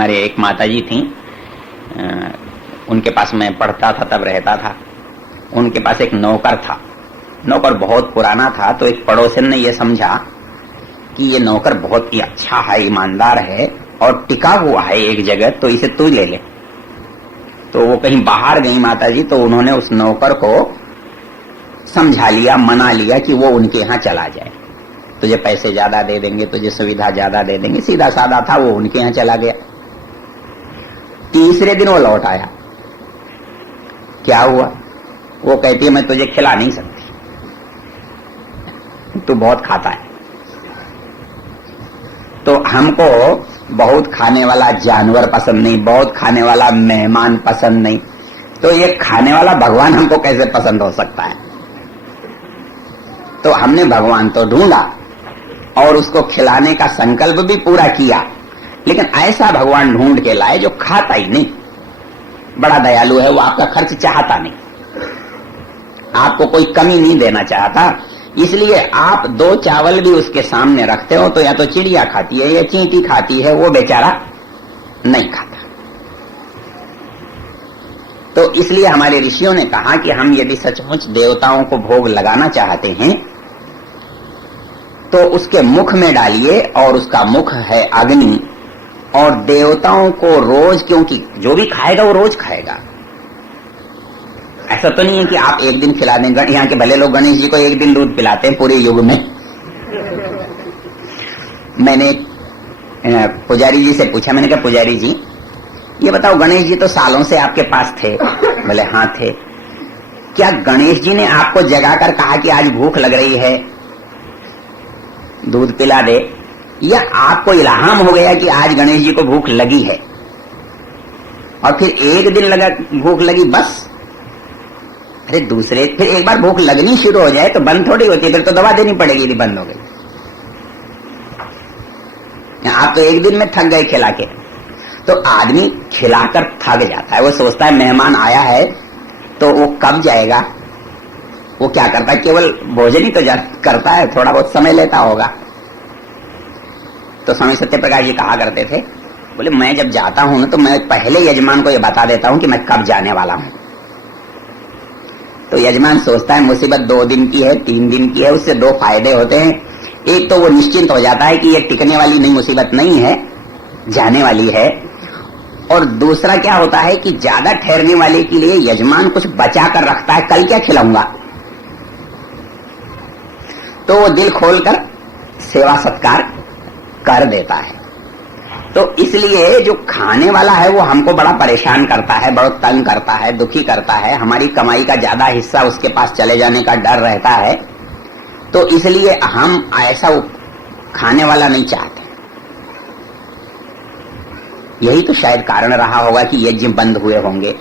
हमारे एक माताजी थी, उनके पास मैं पढ़ता था तब रहता था। उनके पास एक नौकर था। नौकर बहुत पुराना था, तो एक पड़ोसन ने यह समझा कि ये नौकर बहुत ही अच्छा है, ईमानदार है और टिका हुआ है एक जगह, तो इसे तू ले ले। तो वो कहीं बाहर गई माताजी, तो उन्होंने उस नौकर को समझा लिया, मना लिया कि वो उनके यहाँ चला जाए, तुझे पैसे ज्यादा दे देंगे, तुझे सुविधा ज्यादा दे देंगे। सीधा साधा था, वो उनके यहाँ चला गया। तीसरे दिन वो लौट आया। क्या हुआ? वो कहती है मैं तुझे खिला नहीं सकती, तू बहुत खाता है। तो हमको बहुत खाने वाला जानवर पसंद नहीं, बहुत खाने वाला मेहमान पसंद नहीं, तो ये खाने वाला भगवान हमको कैसे पसंद हो सकता है? तो हमने भगवान तो ढूंढा और उसको खिलाने का संकल्प भी पूरा किया, लेकिन ऐसा भगवान ढूंढ के लाए जो खाता ही नहीं, बड़ा दयालु है, वो आपका खर्च चाहता नहीं, आपको कोई कमी नहीं देना चाहता। इसलिए आप 2 चावल भी उसके सामने रखते हो तो या तो चिड़िया खाती है या चींटी खाती है, वो बेचारा नहीं खाता। तो इसलिए हमारे ऋषियों ने कहा कि हम यदि सचमुच देवताओं को भोग लगाना चाहते हैं तो उसके मुख में डालिए, और उसका मुख है अग्नि, और देवताओं को रोज, क्योंकि जो भी खाएगा वो रोज खाएगा। ऐसा तो नहीं है कि आप एक दिन खिला दें। यहाँ के भले लोग गणेश जी को एक दिन दूध पिलाते हैं पूरे युग में। मैंने पुजारी जी से पूछा, मैंने कहा पुजारी जी ये बताओ, गणेश जी तो सालों से आपके पास थे? बोले हाँ थे। क्या गणेश जी ने आपको जगाकर कहा कि आज भूख लग रही है, दूध पिला दे, या आपको इल्हाम हो गया कि आज गणेश जी को भूख लगी है और फिर एक दिन लगा भूख लगी बस? अरे दूसरे फिर एक बार भूख लगनी शुरू हो जाए तो बंद थोड़ी होती है, फिर तो दवा देनी पड़ेगी यदि बंद हो गई। आप तो एक दिन में थक गए खिला के। तो आदमी खिलाकर थक जाता है, वो सोचता है मेहमान आया है तो वो कब जाएगा। वो क्या करता है, केवल भोजन ही तो करता है, थोड़ा बहुत समय लेता होगा। तो स्वामी सत्यप्रकाश जी कहा करते थे, बोले मैं जब जाता हूं ना तो मैं पहले यजमान को ये बता देता हूं कि मैं कब जाने वाला हूं। तो यजमान सोचता है मुसीबत 2 दिन की है, 3 दिन की है, उससे 2 फायदे होते हैं। एक तो वो निश्चिंत हो जाता है कि ये टिकने वाली नहीं मुसीबत नहीं है, जाने वाली है। और दूसरा क्या होता है कि ज्यादा ठहरने वाले के लिए यजमान कुछ बचा कर रखता है, कल क्या खिलाऊंगा। तो वो दिल खोलकर सेवा सत्कार कर देता है। तो इसलिए जो खाने वाला है वो हमको बड़ा परेशान करता है, बहुत तंग करता है, दुखी करता है। हमारी कमाई का ज्यादा हिस्सा उसके पास चले जाने का डर रहता है। तो इसलिए हम ऐसा खाने वाला नहीं चाहते। यही तो शायद कारण रहा होगा कि यज्ञ बंद हुए होंगे।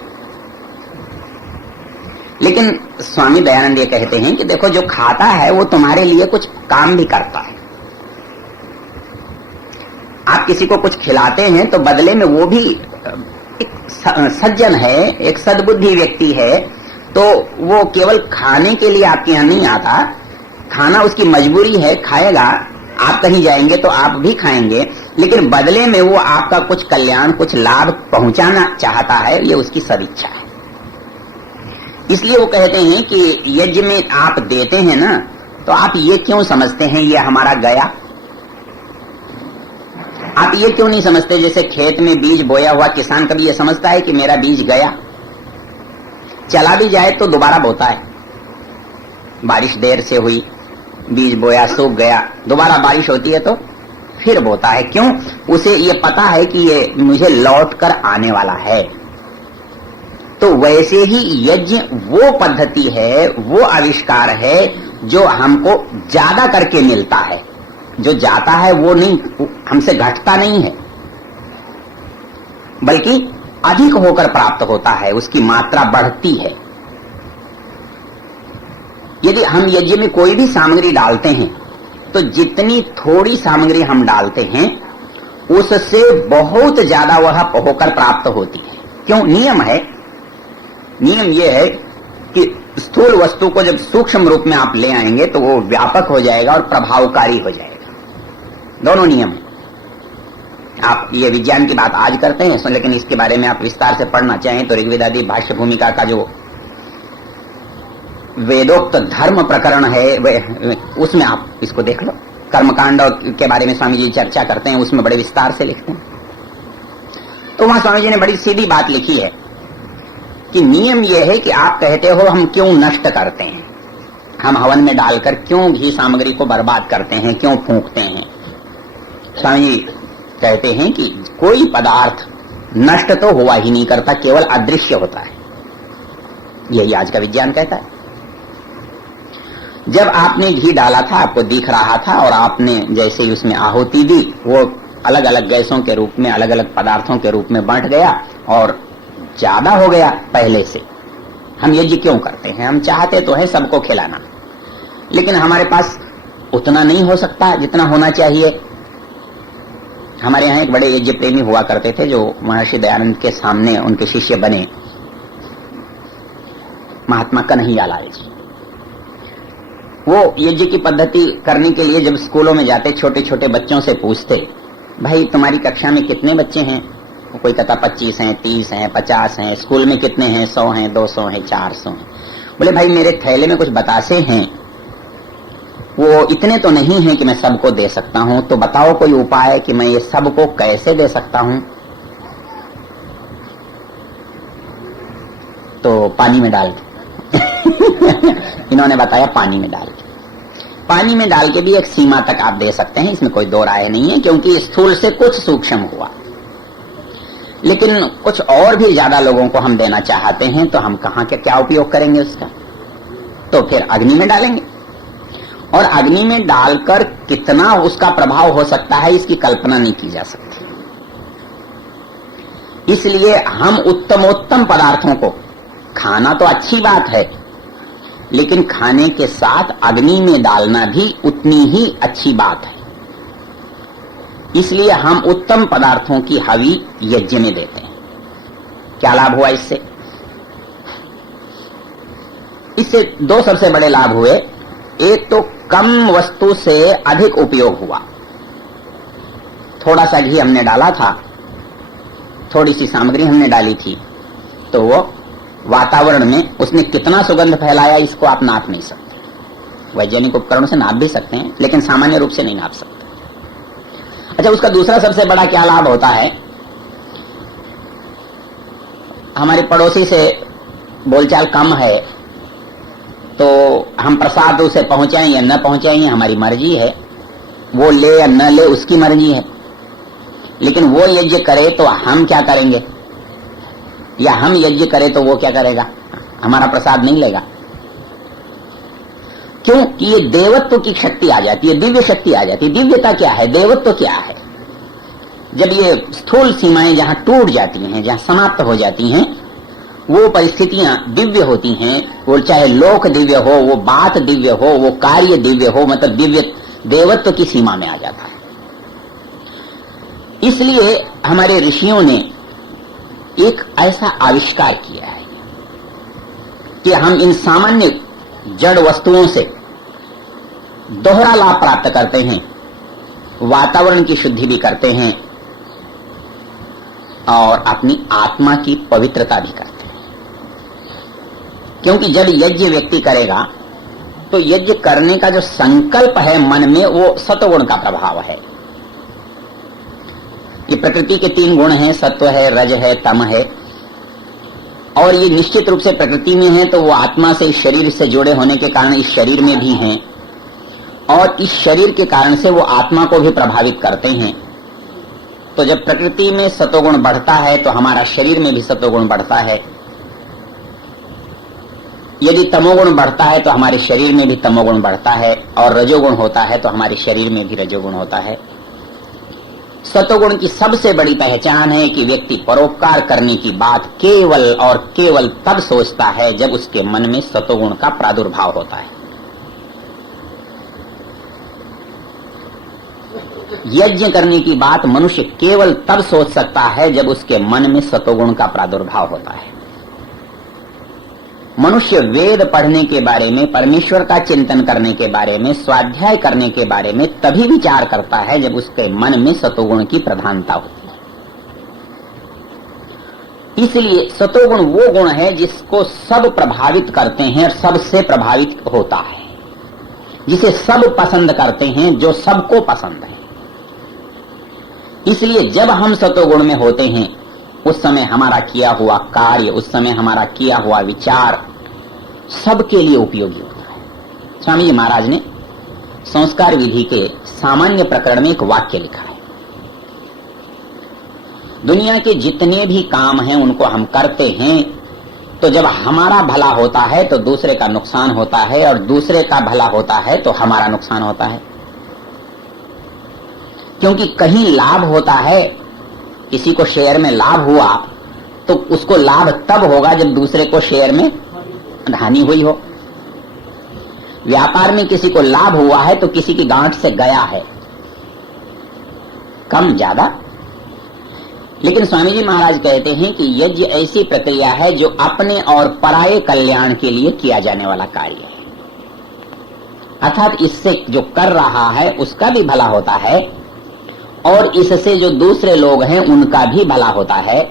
लेकिन स्वामी दयानंद ये कहते हैं कि देखो, जो खाता है वो तुम्हारे लिए कुछ काम भी करता है। आप किसी को कुछ खिलाते हैं तो बदले में वो भी एक सज्जन है, एक सद्बुद्धि व्यक्ति है, तो वो केवल खाने के लिए आपके यहाँ नहीं आता। खाना उसकी मजबूरी है, खाएगा। आप कहीं जाएंगे तो आप भी खाएंगे, लेकिन बदले में वो आपका कुछ कल्याण, कुछ लाभ पहुंचाना चाहता है, ये उसकी सदिच्छा है। इसलिए वो कहते हैं कि यज्ञ में आप देते हैं ना, तो आप ये क्यों समझते हैं ये हमारा गया। आप ये क्यों नहीं समझते, जैसे खेत में बीज बोया हुआ किसान कभी ये समझता है कि मेरा बीज गया। चला भी जाए तो दोबारा बोता है। बारिश देर से हुई, बीज बोया, सूख गया, दोबारा बारिश होती है तो फिर बोता है। क्यों? उसे ये पता है कि ये मुझे लौट कर आने वाला है। तो वैसे ही यज्ञ वो पद्धति है, वो आविष्कार है जो हमको ज्यादा करके मिलता है। जो जाता है वो नहीं, हमसे घटता नहीं है, बल्कि अधिक होकर प्राप्त होता है, उसकी मात्रा बढ़ती है। यदि हम यज्ञ में कोई भी सामग्री डालते हैं तो जितनी थोड़ी सामग्री हम डालते हैं उससे बहुत ज्यादा वह होकर प्राप्त होती है। क्यों? नियम है। नियम यह है कि स्थूल वस्तु को जब सूक्ष्म रूप में आप ले आएंगे तो वो व्यापक हो जाएगा और प्रभावकारी हो जाएगा। दोनों नियम आप ये विज्ञान की बात आज करते हैं, लेकिन इसके बारे में आप विस्तार से पढ़ना चाहें तो ऋग्वेदादि भाष्य भूमिका का जो वेदोक्त धर्म प्रकरण है उसमें आप इसको देख लो। कर्मकांड के बारे में स्वामी जी चर्चा करते हैं, उसमें बड़े विस्तार से लिखते हैं। तो वहां स्वामी जी ने बड़ी सीधी बात लिखी है कि नियम यह है कि आप कहते हो हम क्यों नष्ट करते हैं, हम हवन में डालकर क्यों घी सामग्री को बर्बाद करते हैं, क्यों फूंकते हैं। स्वामी जी कहते हैं कि कोई पदार्थ नष्ट तो हुआ ही नहीं करता, केवल अदृश्य होता है। यही आज का विज्ञान कहता है। जब आपने घी डाला था आपको दिख रहा था और आपने जैसे ही उसमें आहुति दी वो अलग अलग गैसों के रूप में, अलग अलग पदार्थों के रूप में बंट गया और ज्यादा हो गया पहले से। हम यज्ञ क्यों करते हैं? हम चाहते तो है सबको खिलाना, लेकिन हमारे पास उतना नहीं हो सकता जितना होना चाहिए। हमारे यहाँ एक बड़े यज्ञ प्रेमी हुआ करते थे जो महर्षि दयानंद के सामने उनके शिष्य बने, महात्मा कन्हैयालाल जी। वो यज्ञ की पद्धति करने के लिए जब स्कूलों में जाते छोटे छोटे बच्चों से पूछते, भाई तुम्हारी कक्षा में कितने बच्चे हैं? कोई कहता 25 हैं, 30 हैं, 50 हैं। स्कूल में कितने हैं? 100 हैं, 200 हैं, 400 हैं। बोले भाई मेरे थैले में कुछ बतासे हैं, वो इतने तो नहीं है कि मैं सबको दे सकता हूं, तो बताओ कोई उपाय कि मैं ये सबको कैसे दे सकता हूं। तो पानी में डाल इन्होंने बताया पानी में डाल के। पानी में डाल के भी एक सीमा तक आप दे सकते हैं, इसमें कोई दो राय नहीं है, क्योंकि स्थूल से कुछ सूक्ष्म हुआ। लेकिन कुछ और भी ज्यादा लोगों को हम देना चाहते हैं तो हम कहां के क्या उपयोग करेंगे उसका? तो फिर अग्नि में डालेंगे, और अग्नि में डालकर कितना उसका प्रभाव हो सकता है इसकी कल्पना नहीं की जा सकती। इसलिए हम उत्तमोत्तम पदार्थों को खाना तो अच्छी बात है, लेकिन खाने के साथ अग्नि में डालना भी उतनी ही अच्छी बात है। इसलिए हम उत्तम पदार्थों की हवि यज्ञ में देते हैं। क्या लाभ हुआ इससे? इससे दो सबसे बड़े लाभ हुए। एक तो कम वस्तु से अधिक उपयोग हुआ। थोड़ा सा घी हमने डाला था, थोड़ी सी सामग्री हमने डाली थी, तो वो वातावरण में उसने कितना सुगंध फैलाया इसको आप नाप नहीं सकते। वैज्ञानिक उपकरणों से नाप भी सकते हैं, लेकिन सामान्य रूप से नहीं नाप सकते। अच्छा, उसका दूसरा सबसे बड़ा क्या लाभ होता है? हमारे पड़ोसी से बोलचाल कम है तो हम प्रसाद उसे पहुंचाएं या न पहुंचाएं हमारी मर्जी है, वो ले या न ले उसकी मर्जी है। लेकिन वो यज्ञ करे तो हम क्या करेंगे, या हम यज्ञ करें तो वो क्या करेगा? हमारा प्रसाद नहीं लेगा। क्यों? कि ये देवत्व की शक्ति आ जाती है, दिव्य शक्ति आ जाती है। दिव्यता क्या है, देवत्व क्या है? जब ये स्थूल सीमाएं जहां टूट जाती हैं, जहां समाप्त हो जाती हैं, वो परिस्थितियां दिव्य होती हैं। वो चाहे लोक दिव्य हो, वो बात दिव्य हो, वो कार्य दिव्य हो, मतलब दिव्य देवत्व की सीमा में आ जाता है। इसलिए हमारे ऋषियों ने एक ऐसा आविष्कार किया है कि हम इन सामान्य जड़ वस्तुओं से दोहरा लाभ प्राप्त करते हैं, वातावरण की शुद्धि भी करते हैं और अपनी आत्मा की पवित्रता भी करते हैं। क्योंकि जब यज्ञ व्यक्ति करेगा तो यज्ञ करने का जो संकल्प है मन में, वो सत्वगुण का प्रभाव है। ये प्रकृति के 3 गुण हैं, सत्व है, रज है, तम है, और ये निश्चित रूप से प्रकृति में है तो वो आत्मा से, इस शरीर से जुड़े होने के कारण इस शरीर में भी हैं, और इस शरीर के कारण से वो आत्मा को भी प्रभावित करते हैं। तो जब प्रकृति में सत्वगुण बढ़ता है तो हमारा शरीर में भी सत्वगुण बढ़ता है। यदि तमोगुण बढ़ता है तो हमारे शरीर में भी तमोगुण बढ़ता है, और रजोगुण होता है तो हमारे शरीर में भी रजोगुण होता है। सत्वगुण की सबसे बड़ी पहचान है कि व्यक्ति परोपकार करने की बात केवल और केवल तब सोचता है जब उसके मन में सत्वगुण का प्रादुर्भाव होता है। यज्ञ करने की बात मनुष्य केवल तब सोच सकता है जब उसके मन में सत्वगुण का प्रादुर्भाव होता है। मनुष्य वेद पढ़ने के बारे में, परमेश्वर का चिंतन करने के बारे में, स्वाध्याय करने के बारे में तभी विचार करता है जब उसके मन में सतोगुण की प्रधानता होती है। इसलिए सतोगुण वो गुण है जिसको सब प्रभावित करते हैं और सबसे प्रभावित होता है, जिसे सब पसंद करते हैं, जो सबको पसंद है। इसलिए जब हम सतोगुण में होते हैं उस समय हमारा किया हुआ कार्य, उस समय हमारा किया हुआ विचार सबके लिए उपयोगी होता है। स्वामी जी महाराज ने संस्कार विधि के सामान्य प्रकरण में एक वाक्य लिखा है, दुनिया के जितने भी काम हैं उनको हम करते हैं तो जब हमारा भला होता है तो दूसरे का नुकसान होता है, और दूसरे का भला होता है तो हमारा नुकसान होता है। क्योंकि कहीं लाभ होता है, किसी को शेयर में लाभ हुआ तो उसको लाभ तब होगा जब दूसरे को शेयर में हानि हुई हो। व्यापार में किसी को लाभ हुआ है तो किसी की गांठ से गया है, कम ज्यादा। लेकिन स्वामी जी महाराज कहते हैं कि यज्ञ ऐसी प्रक्रिया है जो अपने और पराये कल्याण के लिए किया जाने वाला कार्य है। अर्थात इससे जो कर रहा है उसका भी भला होता है और इससे जो दूसरे लोग हैं उनका भी भला होता है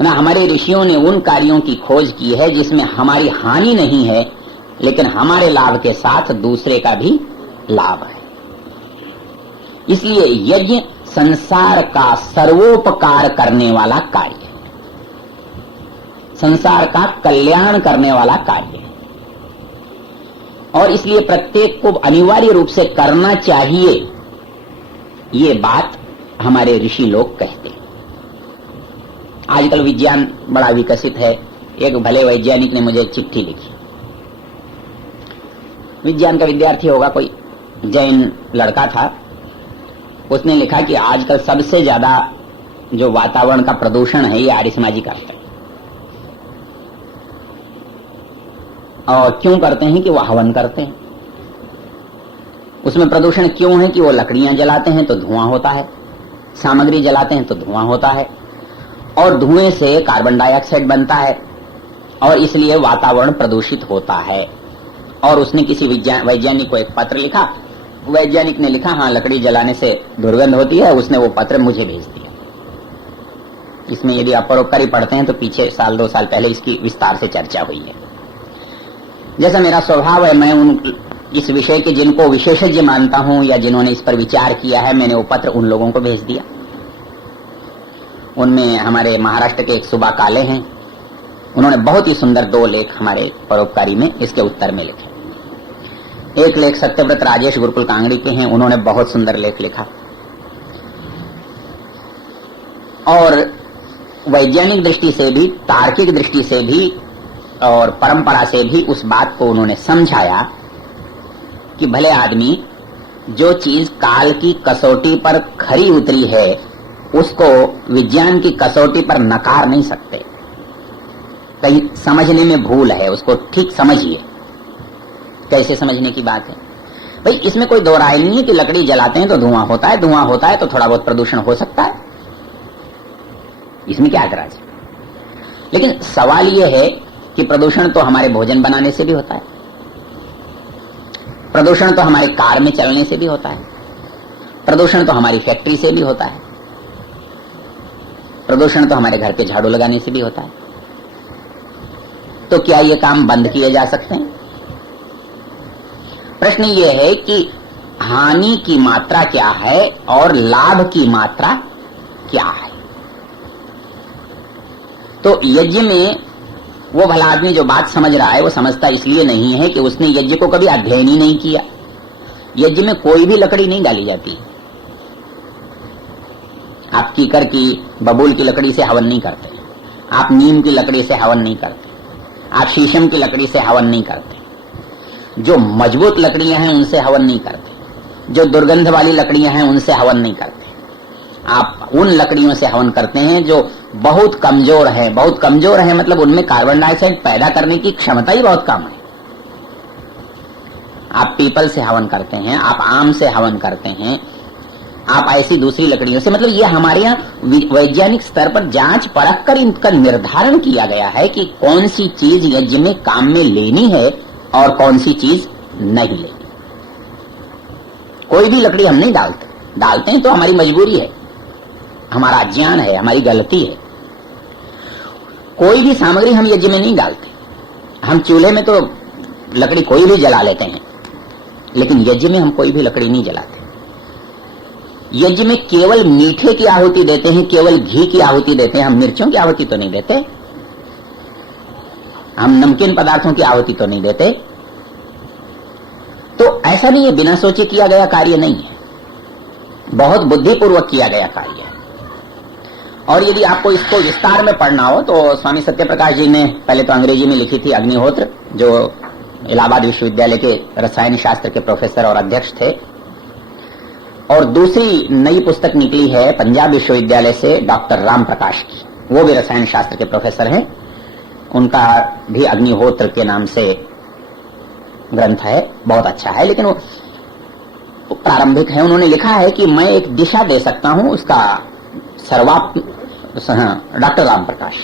ना। हमारे ऋषियों ने उन कार्यों की खोज की है जिसमें हमारी हानि नहीं है लेकिन हमारे लाभ के साथ दूसरे का भी लाभ है। इसलिए यज्ञ संसार का सर्वोपकार करने वाला कार्य है, संसार का कल्याण करने वाला कार्य है, और इसलिए प्रत्येक को अनिवार्य रूप से करना चाहिए। ये बात हमारे ऋषि लोग कहते हैं। आजकल विज्ञान बड़ा विकसित है। एक भले वैज्ञानिक ने मुझे एक चिट्ठी लिखी, विज्ञान का विद्यार्थी होगा, कोई जैन लड़का था। उसने लिखा कि आजकल सबसे ज्यादा जो वातावरण का प्रदूषण है ये आर्य समाजी करते हैं। और क्यों करते हैं कि वो हवन करते हैं। उसमें प्रदूषण क्यों है कि वो लकड़ियां जलाते हैं तो धुआं होता है, सामग्री जलाते हैं तो धुआं होता है, और धुएं से कार्बन डाइऑक्साइड बनता है और इसलिए वातावरण प्रदूषित होता है। और उसने किसी वैज्ञानिक को एक पत्र लिखा। वैज्ञानिक ने लिखा, हाँ लकड़ी जलाने से दुर्गंध होती है। उसने वो पत्र मुझे भेज दिया। इसमें यदि आप परोपकारी पढ़ते हैं तो पीछे साल 2 साल पहले इसकी विस्तार से चर्चा हुई है। जैसा मेरा स्वभाव है, मैं उन इस विषय के जिनको विशेषज्ञ मानता हूं या जिन्होंने इस पर विचार किया है, मैंने वो पत्र उन लोगों को भेज दिया। उनमें हमारे महाराष्ट्र के एक सुबा काले हैं, उन्होंने बहुत ही सुंदर 2 लेख हमारे परोपकारी में इसके उत्तर में लिखे। एक लेख सत्यव्रत राजेश गुरुकुल कांगड़ी के हैं, उन्होंने बहुत सुंदर लेख लिखा। और वैज्ञानिक दृष्टि से भी, तार्किक दृष्टि से भी और परंपरा से भी उस बात को उन्होंने समझाया कि भले आदमी जो चीज काल की कसौटी पर खरी उतरी है उसको विज्ञान की कसौटी पर नकार नहीं सकते। कहीं समझने में भूल है, उसको ठीक समझिए। कैसे समझने की बात है भाई, इसमें कोई दो राय नहीं है कि लकड़ी जलाते हैं तो धुआं होता है, धुआं होता है तो थोड़ा बहुत प्रदूषण हो सकता है, इसमें क्या एतराज है। लेकिन सवाल यह है कि प्रदूषण तो हमारे भोजन बनाने से भी होता है, प्रदूषण तो हमारे कार में चलने से भी होता है, प्रदूषण तो हमारी फैक्ट्री से भी होता है, प्रदूषण तो हमारे घर पे झाड़ू लगाने से भी होता है। तो क्या ये काम बंद किए जा सकते हैं? प्रश्न ये है कि हानि की मात्रा क्या है और लाभ की मात्रा क्या है। तो यज्ञ में वो भला आदमी जो बात समझ रहा है वो समझता इसलिए नहीं है कि उसने यज्ञ को कभी अध्ययन ही नहीं किया। यज्ञ में कोई भी लकड़ी नहीं डाली जाती। आप कीकर की, बबूल की लकड़ी से हवन नहीं करते, आप नीम की लकड़ी से हवन नहीं करते, आप शीशम की लकड़ी से हवन नहीं करते, जो मजबूत लकड़ियां हैं उनसे हवन नहीं करते, जो दुर्गंध वाली लकड़ियां हैं उनसे हवन नहीं करते। आप उन लकड़ियों से हवन करते हैं जो बहुत कमजोर है। बहुत कमजोर है मतलब उनमें कार्बन डाइऑक्साइड पैदा करने की क्षमता ही बहुत कम है। आप पीपल से हवन करते हैं, आप आम से हवन करते हैं, आप ऐसी दूसरी लकड़ियों से, मतलब ये हमारे यहाँ वैज्ञानिक स्तर पर जांच परख कर इनका निर्धारण किया गया है कि कौन सी चीज यज्ञ में काम में लेनी है और कौन सी चीज नहीं लेनी। कोई भी लकड़ी हम नहीं डालते हैं तो हमारी मजबूरी है, हमारा अज्ञान है, हमारी गलती है। कोई भी सामग्री हम यज्ञ में नहीं डालते। हम चूल्हे में तो लकड़ी कोई भी जला लेते हैं, लेकिन यज्ञ में हम कोई भी लकड़ी नहीं जलाते। यज्ञ में केवल मीठे की आहुति देते हैं, केवल घी की आहुति देते हैं, हम मिर्चों की आहुति तो नहीं देते, हम नमकीन पदार्थों की आहुति तो नहीं देते। तो ऐसा नहीं है, बिना सोचे किया गया कार्य नहीं है, बहुत बुद्धिपूर्वक किया गया कार्य है। और यदि आपको इसको विस्तार में पढ़ना हो तो स्वामी सत्यप्रकाश जी ने पहले तो अंग्रेजी में लिखी थी अग्निहोत्र, जो इलाहाबाद विश्वविद्यालय के रसायन शास्त्र के प्रोफेसर और अध्यक्ष थे। और दूसरी नई पुस्तक निकली है पंजाब विश्वविद्यालय से डॉक्टर राम प्रकाश की, वो भी रसायन शास्त्र के प्रोफेसर हैं, उनका भी अग्निहोत्र के नाम से ग्रंथ है, बहुत अच्छा है, लेकिन वो प्रारंभिक है। उन्होंने लिखा है कि मैं एक दिशा दे सकता हूं, उसका डॉक्टर राम प्रकाश,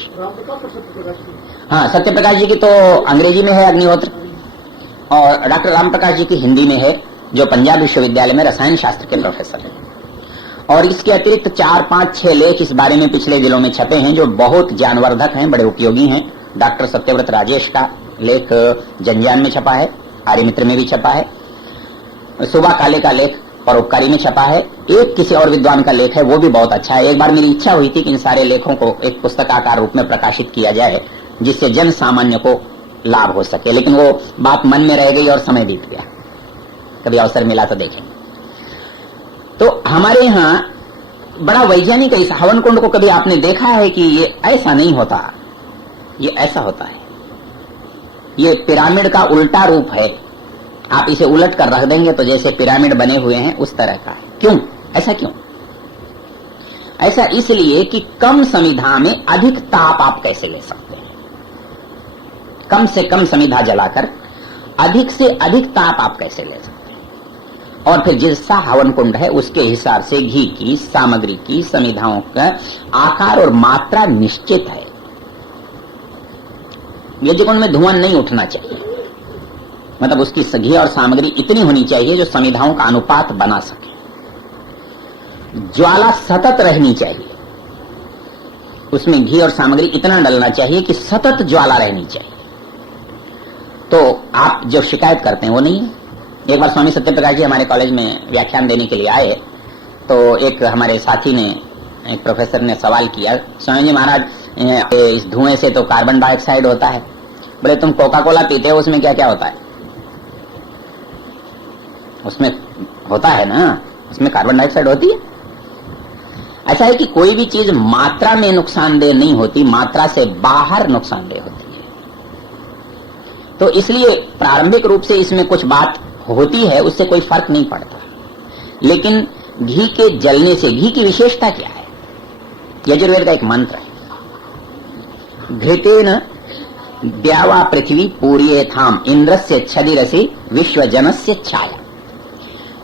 हाँ सत्यप्रकाश जी की तो अंग्रेजी में है अग्निहोत्र, और डॉक्टर राम प्रकाश जी की हिंदी में है, जो पंजाब विश्वविद्यालय में रसायन शास्त्र के प्रोफेसर हैं। और इसके अतिरिक्त 4, 5, 6 लेख इस बारे में पिछले दिनों में छपे हैं, जो बहुत ज्ञानवर्धक हैं, बड़े उपयोगी हैं। डॉक्टर सत्यव्रत राजेश का लेख जनजान में छपा है, आर्य मित्र में भी छपा है, सुबह काले का लेख परोपकारी में छपा है, एक किसी और विद्वान का लेख है, वो भी बहुत अच्छा है। एक बार मेरी इच्छा हुई थी कि इन सारे लेखों को एक पुस्तकाकार रूप में प्रकाशित किया जाए, जिससे जन सामान्य को लाभ हो सके, लेकिन वो बात मन में रह गई और समय बीत गया। कभी अवसर मिला तो देखेंगे। तो हमारे यहाँ बड़ा वैज्ञानिक ऐसा, हवन कुंड को कभी आपने देखा है कि ये ऐसा नहीं होता, ये ऐसा होता है, ये पिरामिड का उल्टा रूप है। आप इसे उलट कर रख देंगे तो जैसे पिरामिड बने हुए हैं उस तरह का है। क्यों ऐसा? क्यों ऐसा? इसलिए कि कम समिधा में अधिक ताप आप कैसे ले सकते हैं। कम से कम समिधा जलाकर अधिक से अधिक ताप आप कैसे ले सकते हैं। और फिर जैसा हवन कुंड है उसके हिसाब से घी की सामग्री की समिधाओं का आकार और मात्रा निश्चित है। यज्ञ कुंड में धुआं नहीं उठना चाहिए, मतलब उसकी घी और सामग्री इतनी होनी चाहिए जो समिधाओं का अनुपात बना सके। ज्वाला सतत रहनी चाहिए, उसमें घी और सामग्री इतना डलना चाहिए कि सतत ज्वाला रहनी चाहिए। तो आप जो शिकायत करते हैं वो नहीं है। एक बार स्वामी सत्यप्रकाश जी हमारे कॉलेज में व्याख्यान देने के लिए आए, तो एक हमारे साथी ने, एक प्रोफेसर ने सवाल किया, स्वामी जी महाराज इस धुएं से तो कार्बन डाइऑक्साइड होता है, बोले तुम कोका कोला पीते हो, उसमें क्या क्या होता है? उसमें होता है ना, उसमें कार्बन डाइऑक्साइड होती है। ऐसा है कि कोई भी चीज मात्रा में नुकसानदेह नहीं होती, मात्रा से बाहर नुकसानदेह होती है। तो इसलिए प्रारंभिक रूप से इसमें कुछ बात होती है, उससे कोई फर्क नहीं पड़ता। लेकिन घी के जलने से, घी की विशेषता क्या है? यजुर्वेद का एक मंत्र है, घृतेन द्यावा पृथ्वी पूर्येथाम इंद्रस्य छदिरसि विश्वजनस्य छाया।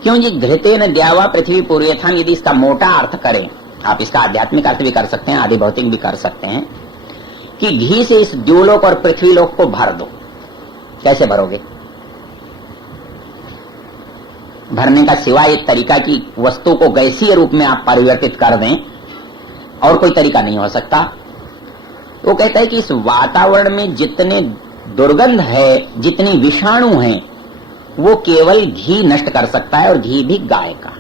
क्यों जी? घृतेन द्यावा पृथ्वी पूर्येथाम, यदि इसका मोटा अर्थ करें, आप इसका आध्यात्मिक अर्थ भी कर सकते हैं, आदि भौतिक भी कर सकते हैं, कि घी से इस द्यूलोक और पृथ्वीलोक को भर दो। कैसे भरोगे? भरने का सिवाय एक तरीका की वस्तु को गैसीय रूप में आप परिवर्तित कर दें, और कोई तरीका नहीं हो सकता। वो कहता है कि इस वातावरण में जितने दुर्गंध है, जितनी विषाणु हैं, वो केवल घी नष्ट कर सकता है, और घी भी गाय का।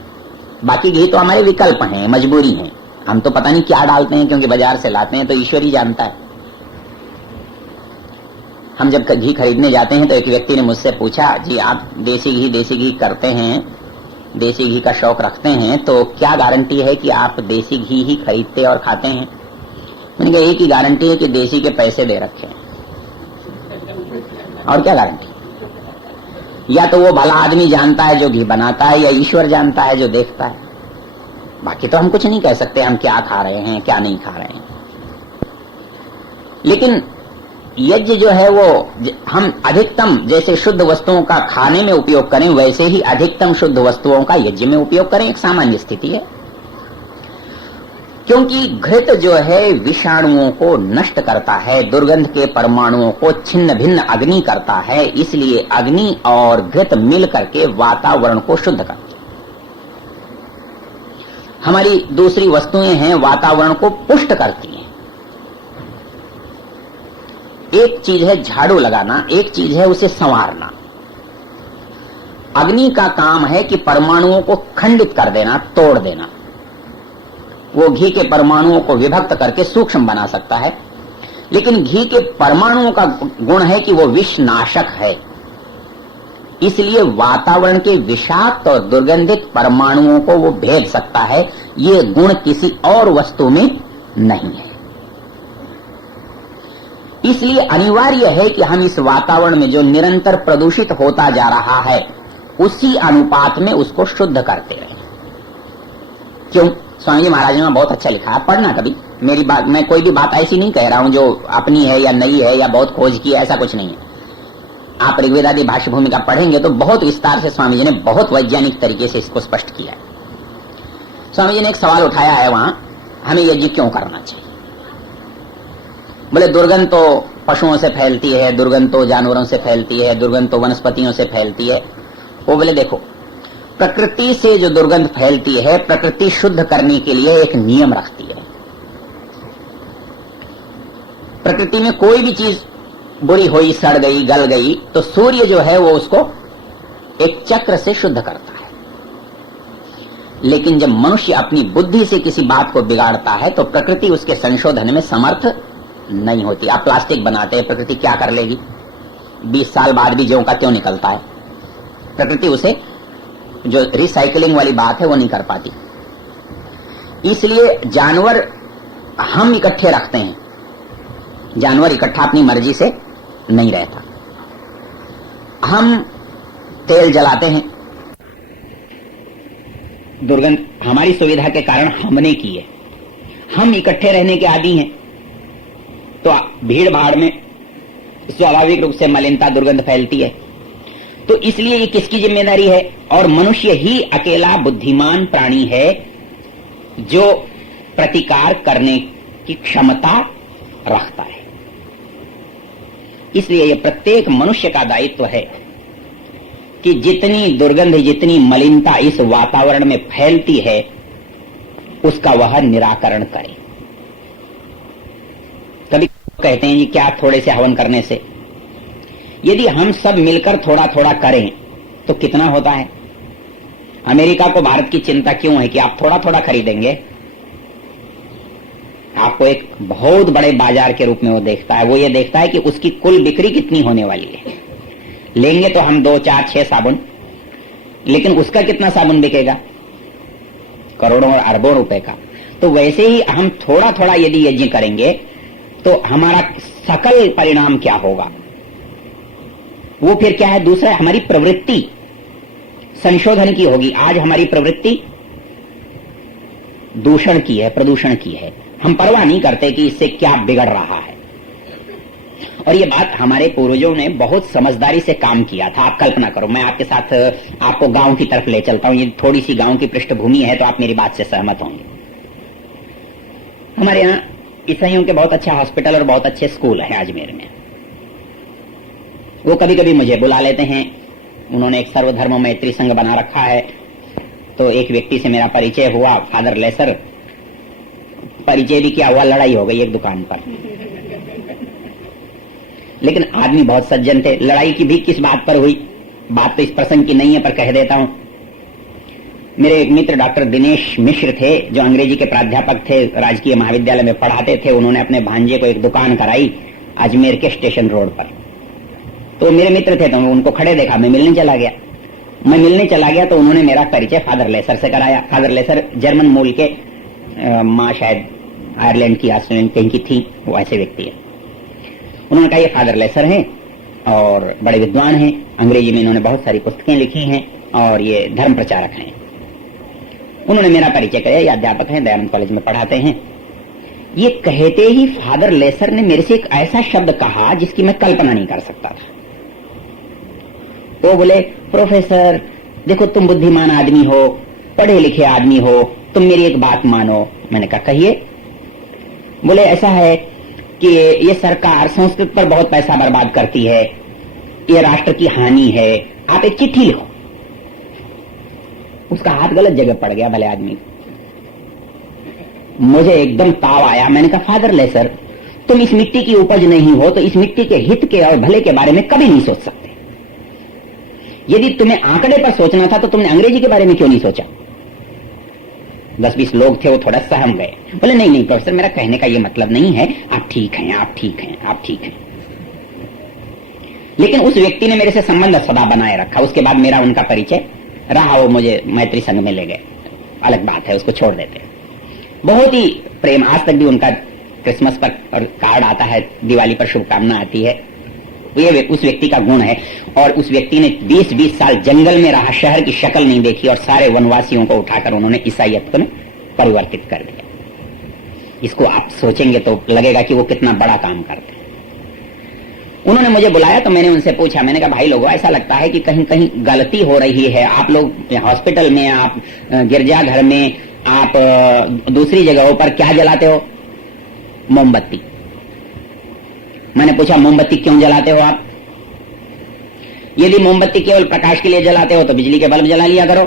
बाकी घी तो हमारे विकल्प हैं, मजबूरी हैं, हम तो पता नहीं क्या डालते हैं, क्योंकि बाजार से लाते हैं तो ईश्वर ही जानता है। हम जब घी खरीदने जाते हैं तो एक व्यक्ति ने मुझसे पूछा, जी आप देसी घी करते हैं, देसी घी का शौक रखते हैं, तो क्या गारंटी है कि आप देसी घी ही खरीदते और खाते हैं? मैंने कहा एक ही गारंटी है कि देसी के पैसे दे रखे हैं, और क्या गारंटी? या तो वो भला आदमी जानता है जो घी बनाता है, या ईश्वर जानता है जो देखता है। बाकी तो हम कुछ नहीं कह सकते हम क्या खा रहे हैं क्या नहीं खा रहे हैं। लेकिन यज्ञ जो है वो हम अधिकतम जैसे शुद्ध वस्तुओं का खाने में उपयोग करें, वैसे ही अधिकतम शुद्ध वस्तुओं का यज्ञ में उपयोग करें, एक सामान्य स्थिति है। क्योंकि घृत जो है विषाणुओं को नष्ट करता है, दुर्गंध के परमाणुओं को छिन्न भिन्न अग्नि करता है, इसलिए अग्नि और घृत मिल करके वातावरण को शुद्ध करते हैं। हमारी दूसरी वस्तुएं हैं वातावरण को पुष्ट करती हैं। एक चीज है झाड़ू लगाना, एक चीज है उसे संवारना। अग्नि का काम है कि परमाणुओं को खंडित कर देना, तोड़ देना। वो घी के परमाणुओं को विभक्त करके सूक्ष्म बना सकता है, लेकिन घी के परमाणुओं का गुण है कि वो विषनाशक है, इसलिए वातावरण के विषाक्त और दुर्गंधित परमाणुओं को वो भेद सकता है। ये गुण किसी और वस्तु में नहीं है। इसलिए अनिवार्य है कि हम इस वातावरण में जो निरंतर प्रदूषित होता जा रहा है उसी अनुपात में उसको शुद्ध करते रहें। क्यों? स्वामी जी महाराज ने बहुत अच्छा लिखा है, पढ़ना कभी। मेरी बात, मैं कोई भी बात ऐसी नहीं कह रहा हूं जो अपनी है या नई है या बहुत खोज की है, ऐसा कुछ नहीं है। आप ऋग्वेदादि भाष्य भूमिका पढ़ेंगे तो बहुत विस्तार से स्वामी जी ने बहुत वैज्ञानिक तरीके से इसको स्पष्ट किया है। स्वामी जी ने एक सवाल उठाया है वहां, हमें यज्ञ क्यों करना चाहिए? बोले दुर्गंध तो पशुओं से फैलती है, दुर्गंध तो जानवरों से फैलती है, दुर्गंध तो वनस्पतियों से फैलती है। वो बोले देखो, प्रकृति से जो दुर्गंध फैलती है, प्रकृति शुद्ध करने के लिए एक नियम रखती है। प्रकृति में कोई भी चीज बुरी हुई, सड़ गई, गल गई, तो सूर्य जो है वो उसको एक चक्र से शुद्ध करता है। लेकिन जब मनुष्य अपनी बुद्धि से किसी बात को बिगाड़ता है तो प्रकृति उसके संशोधन में समर्थ नहीं होती। आप प्लास्टिक बनाते हैं, प्रकृति क्या कर लेगी? 20 साल बाद भी ज्यों का त्यों निकलता है। प्रकृति उसे, जो रिसाइकलिंग वाली बात है, वो नहीं कर पाती। इसलिए जानवर हम इकट्ठे रखते हैं, जानवर इकट्ठा अपनी मर्जी से नहीं रहता। हम तेल जलाते हैं, दुर्गंध हमारी सुविधा के कारण हमने की है। हम इकट्ठे रहने के आदी हैं, तो भीड़ भाड़ में स्वाभाविक रूप से मलिनता, दुर्गंध फैलती है। तो इसलिए ये किसकी जिम्मेदारी है? और मनुष्य ही अकेला बुद्धिमान प्राणी है जो प्रतिकार करने की क्षमता रखता है। इसलिए ये प्रत्येक मनुष्य का दायित्व है कि जितनी दुर्गंध, जितनी मलिनता इस वातावरण में फैलती है उसका वह निराकरण करे। कभी कहते हैं जी क्या थोड़े से हवन करने से? यदि हम सब मिलकर थोड़ा थोड़ा करें तो कितना होता है? अमेरिका को भारत की चिंता क्यों है कि आप थोड़ा थोड़ा खरीदेंगे? आपको एक बहुत बड़े बाजार के रूप में वो देखता है। वो ये देखता है कि उसकी कुल बिक्री कितनी होने वाली है। लेंगे तो हम 2, 4, 6 साबुन, लेकिन उसका कितना साबुन बिकेगा? करोड़ों और अरबों रुपए का। तो वैसे ही हम थोड़ा थोड़ा यदि यज्ञ करेंगे तो हमारा सकल परिणाम क्या होगा? वो फिर क्या है? दूसरा, हमारी प्रवृत्ति संशोधन की होगी। आज हमारी प्रवृत्ति दूषण की है, प्रदूषण की है। हम परवाह नहीं करते कि इससे क्या बिगड़ रहा है। और ये बात हमारे पूर्वजों ने बहुत समझदारी से काम किया था। आप कल्पना करो, मैं आपके साथ आपको गांव की तरफ ले चलता हूं। ये थोड़ी सी गांव की पृष्ठभूमि है तो आप मेरी बात से सहमत होंगे। हमारे यहाँ ईसाइयों के बहुत अच्छे हॉस्पिटल और बहुत अच्छे स्कूल है अजमेर में। वो कभी कभी मुझे बुला लेते हैं। उन्होंने एक सर्वधर्म मैत्री संघ बना रखा है। तो एक व्यक्ति से मेरा परिचय हुआ, फादर लेसर। परिचय भी क्या हुआ, लड़ाई हो गई एक दुकान पर। लेकिन आदमी बहुत सज्जन थे। लड़ाई की भी किस बात पर हुई, बात तो इस प्रसंग की नहीं है पर कह देता हूं। मेरे एक मित्र डॉक्टर दिनेश मिश्र थे, जो अंग्रेजी के प्राध्यापक थे, राजकीय महाविद्यालय में पढ़ाते थे। उन्होंने अपने भांजे को एक दुकान कराई अजमेर के स्टेशन रोड पर। तो मेरे मित्र थे, तो उनको खड़े देखा, मैं मिलने चला गया। तो उन्होंने मेरा परिचय फादर लेसर से कराया। फादर लेसर जर्मन मूल के, माँ शायद आयरलैंड की, आस्ट्रेलियन कहीं की थी, वो ऐसे व्यक्ति है। उन्होंने कहा ये फादर लेसर हैं और बड़े विद्वान हैं, अंग्रेजी में इन्होंने बहुत सारी पुस्तकें लिखी हैं और ये धर्म प्रचारक हैं। उन्होंने मेरा परिचय कराया। ये अध्यापक हैं, दयानंद कॉलेज में पढ़ाते हैं। ये कहते ही फादर लेसर ने मेरे से एक ऐसा शब्द कहा जिसकी मैं कल्पना नहीं कर सकता था। वो बोले, प्रोफेसर देखो तुम बुद्धिमान आदमी हो, पढ़े लिखे आदमी हो, तुम मेरी एक बात मानो। मैंने कहा कहिए। बोले ऐसा है कि ये सरकार संस्कृत पर बहुत पैसा बर्बाद करती है, ये राष्ट्र की हानि है, आप एक चिट्ठी लिखो। उसका हाथ गलत जगह पड़ गया भले आदमी। मुझे एकदम ताव आया। मैंने कहा फादर लेसर, तुम इस मिट्टी की उपज नहीं हो तो इस मिट्टी के हित के और भले के बारे में कभी नहीं सोच सकते। यदि तुम्हें आंकड़े पर सोचना था तो तुमने अंग्रेजी के बारे में क्यों नहीं सोचा? 10-20 लोग थे, वो थोड़ा सहम गए। बोले नहीं नहीं प्रोफेसर, मेरा कहने का ये मतलब नहीं है, आप ठीक हैं, आप ठीक हैं, आप ठीक हैं। लेकिन उस व्यक्ति ने मेरे से संबंध सदा बनाए रखा। उसके बाद मेरा उनका परिचय रहा, वो मुझे मैत्री संघ में ले गए। अलग बात है, उसको छोड़ देते। बहुत ही प्रेम, आज तक भी उनका क्रिसमस पर कार्ड आता है, दिवाली पर शुभकामना आती है। ये उस व्यक्ति का गुण है। और उस व्यक्ति ने 20-20 साल जंगल में रहा, शहर की शक्ल नहीं देखी और सारे वनवासियों को उठाकर उन्होंने ईसाईयत में परिवर्तित कर दिया। इसको आप सोचेंगे तो लगेगा कि वो कितना बड़ा काम करते हैं। उन्होंने मुझे बुलाया तो मैंने उनसे पूछा, मैंने कहा भाई लोगों, ऐसा लगता है कि कहीं कहीं गलती हो रही है। आप लोग हॉस्पिटल में, आप गिरजाघर में, आप दूसरी जगहों पर क्या जलाते हो? मोमबत्ती। मैंने पूछा मोमबत्ती क्यों जलाते हो आप? यदि मोमबत्ती केवल प्रकाश के लिए जलाते हो तो बिजली के बल्ब जला लिया करो,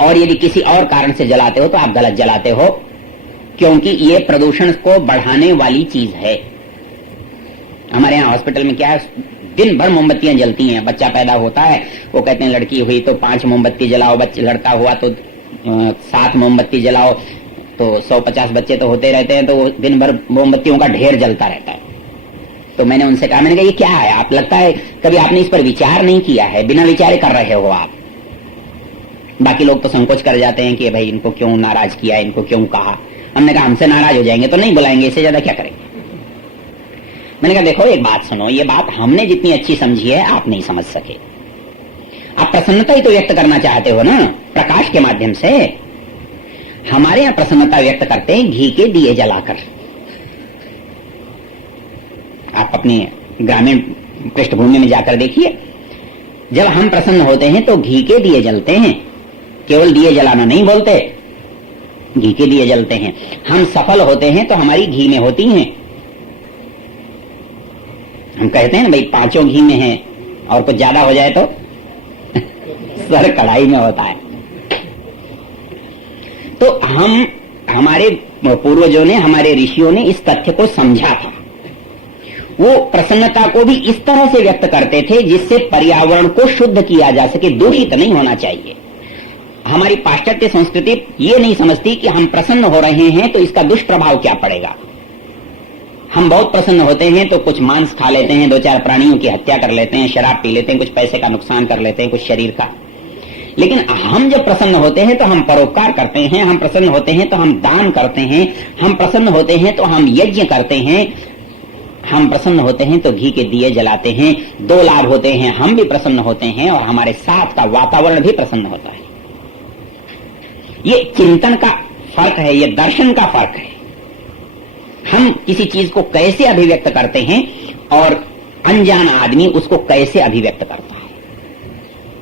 और यदि किसी और कारण से जलाते हो तो आप गलत जलाते हो, क्योंकि ये प्रदूषण को बढ़ाने वाली चीज है। हमारे यहाँ हॉस्पिटल में क्या है, दिन भर मोमबत्तियां जलती हैं। बच्चा पैदा होता है, वो कहते हैं लड़की हुई तो 5 मोमबत्ती जलाओ, लड़का हुआ तो 7 मोमबत्ती जलाओ, तो 150 बच्चे तो होते रहते हैं, तो दिन भर मोमबत्तियों का ढेर जलता रहता है। तो मैंने उनसे कहा, मैंने कहा ये क्या है? आप लगता है कभी आपने इस पर विचार नहीं किया है, बिना विचारे कर रहे हो आप। बाकी लोग तो संकोच कर जाते हैं कि भाई इनको क्यों नाराज किया, इनको क्यों कहा। हमने कहा हमसे नाराज हो जाएंगे तो नहीं बुलाएंगे, इससे ज्यादा क्या करेंगे। मैंने कहा देखो एक बात सुनो, ये बात हमने जितनी अच्छी समझी है आप नहीं समझ सके। आप प्रसन्नता ही तो व्यक्त करना चाहते हो ना, प्रकाश के माध्यम से। हमारे यहां प्रसन्नता व्यक्त करते हैं घी के दिए जलाकर। आप अपनी ग्रामीण पृष्ठभूमि में जाकर देखिए, जब हम प्रसन्न होते हैं तो घी के दिए जलते हैं। केवल दिए जलाना नहीं बोलते, घी के दिए जलते हैं। हम सफल होते हैं तो हमारी घी में होती हैं। हम कहते हैं ना भाई 5 घी में है, और कुछ ज्यादा हो जाए तो सर कढ़ाई में होता है। तो हमारे पूर्वजों ने, हमारे ऋषियों ने इस तथ्य को समझा था। वो प्रसन्नता को भी इस तरह से व्यक्त करते थे जिससे पर्यावरण को शुद्ध किया जा सके, दूषित नहीं होना चाहिए। हमारी पाश्चात्य संस्कृति ये नहीं समझती कि हम प्रसन्न हो रहे हैं तो इसका दुष्प्रभाव क्या पड़ेगा। हम बहुत प्रसन्न होते हैं तो कुछ मांस खा लेते हैं, 2-4 प्राणियों की हत्या कर लेते हैं, शराब पी लेते हैं, कुछ पैसे का नुकसान कर लेते हैं, कुछ शरीर का। लेकिन हम जब प्रसन्न होते हैं तो हम परोपकार करते हैं, हम प्रसन्न होते हैं तो हम दान करते हैं, हम प्रसन्न होते हैं तो हम यज्ञ करते हैं, हम प्रसन्न होते हैं तो घी के दिए जलाते हैं। 2 लाभ होते हैं, हम भी प्रसन्न होते हैं और हमारे साथ का वातावरण भी प्रसन्न होता है। ये चिंतन का फर्क है, ये दर्शन का फर्क है। हम किसी चीज को कैसे अभिव्यक्त करते हैं और अनजान आदमी उसको कैसे अभिव्यक्त करता है।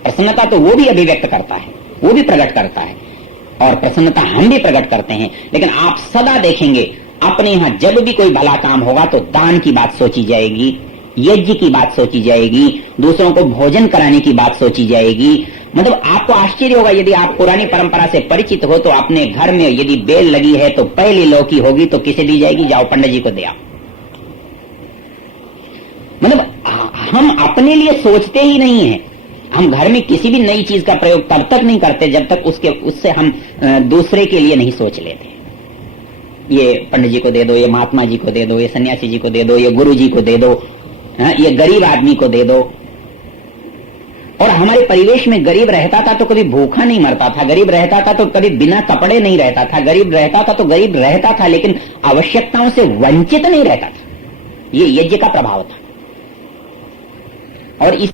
प्रसन्नता तो वो भी अभिव्यक्त करता है, वो भी प्रकट करता है, और प्रसन्नता हम भी प्रकट करते हैं। लेकिन आप सदा देखेंगे अपने यहां जब भी कोई भला काम होगा तो दान की बात सोची जाएगी, यज्ञ की बात सोची जाएगी, दूसरों को भोजन कराने की बात सोची जाएगी। मतलब आपको आश्चर्य होगा, यदि आप पुरानी परंपरा से परिचित हो तो अपने घर में यदि बेल लगी है तो पहली लौकी होगी तो किसे दी जाएगी? जाओ पंडित जी को दे आओ। मतलब हम अपने लिए सोचते ही नहीं है। हम घर में किसी भी नई चीज का प्रयोग तब तक नहीं करते जब तक उससे हम दूसरे के लिए नहीं सोच लेते। ये पंडित जी को दे दो, ये महात्मा जी को दे दो, ये सन्यासी जी को दे दो, ये गुरु जी को दे दो, ये गरीब आदमी को दे दो। और हमारे परिवेश में गरीब रहता था तो कभी भूखा नहीं मरता था, गरीब रहता था तो कभी बिना कपड़े नहीं रहता था, गरीब रहता था तो गरीब रहता था लेकिन आवश्यकताओं से वंचित नहीं रहता था। ये यज्ञ का प्रभाव था। और इस